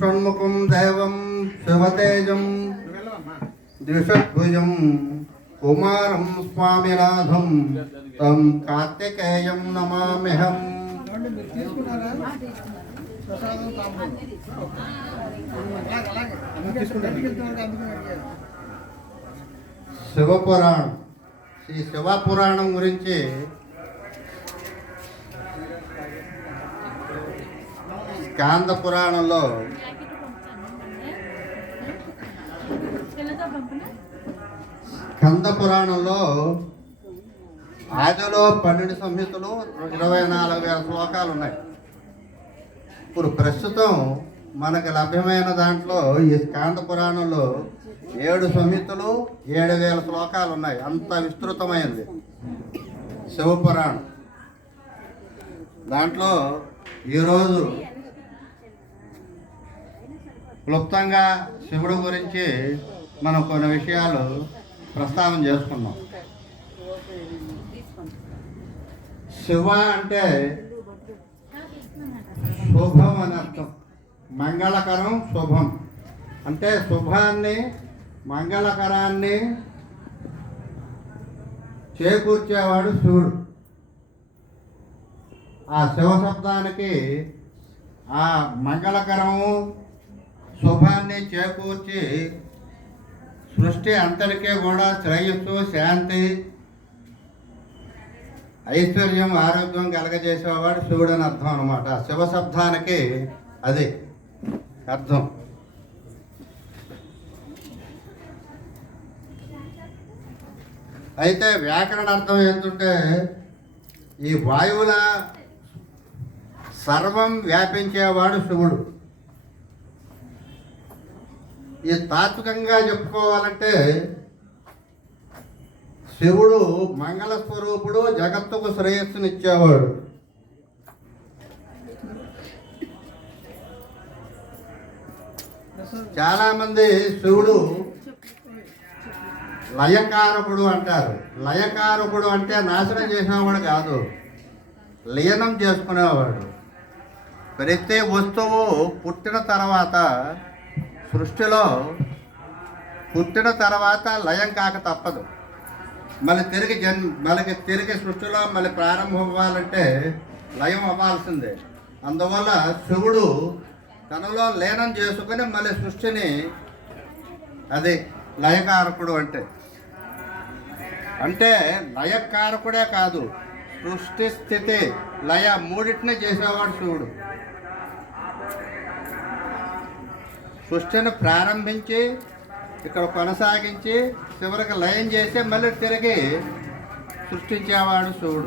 షణ్ముఖం దేవం శివతేజం ద్విషద్భుజం కుమారం స్వామినాథం తం కార్తికేయం నమామ్యహం. శివపురాణం, ఈ శివపురాణం గురించి స్కాంద పురాణంలో స్కంద పురాణంలో ఆదిలో 12 సంహితలు 24,000 శ్లోకాలు ఉన్నాయి. ఇప్పుడు ప్రస్తుతం మనకు లభ్యమైన దాంట్లో ఈ స్కాంద పురాణంలో 7 సంహితలు 7,000 శ్లోకాలు ఉన్నాయి. అంత విస్తృతమైనది శివపురాణం. దాంట్లో ఈరోజు క్లుప్తంగా శివుడు గురించి మనం కొన్ని విషయాలు ప్రస్తావన చేసుకున్నాం. శివ అంటే శుభం అని అర్థం. మంగళకరం, శుభం అంటే శుభాన్ని, మంగళకరాన్ని చేకూర్చేవాడు శివుడు. ఆ శివ శబ్దానికి ఆ మంగళకరము, శుభాన్ని చేకూర్చి సృష్టి అంతటికే కూడా శ్రేయస్సు, శాంతి, ఐశ్వర్యం, ఆరోగ్యం కలగజేసేవాడు శివుడు అని అర్థం అన్నమాట. శివ శబ్దానికి అది అర్థం. అయితే వ్యాకరణ అర్థం ఏంటంటే ఈ వాయువుల సర్వం వ్యాపించేవాడు శివుడు. ఈ తాత్వికంగా చెప్పుకోవాలంటే శివుడు మంగళ స్వరూపుడు, జగత్తుకు శ్రేయస్సునిచ్చేవాడు. చాలామంది శివుడు లయకారకుడు అంటారు. లయకారకుడు అంటే నాశనం చేసేవాడు కాదు, లీనం చేసుకునేవాడు. ప్రతి వస్తువు పుట్టిన తర్వాత, సృష్టిలో పుట్టిన తర్వాత లయం కాక తప్పదు. మళ్ళీ తిరిగి సృష్టిలో మళ్ళీ ప్రారంభం అవ్వాలంటే లయం అవ్వాల్సిందే. అందువల్ల శివుడు తనలో లీనం చేసుకుని మళ్ళీ సృష్టిని, అది లయకారకుడు అంటే లయకారకుడే కాదు, సృష్టి, స్థితి, లయ మూడింటిని చేసేవాడు శివుడు. సృష్టిని ప్రారంభించి ఇక్కడ కొనసాగించి చివరికి లయం చేసి మళ్ళీ తిరిగి సృష్టించేవాడు శివుడు.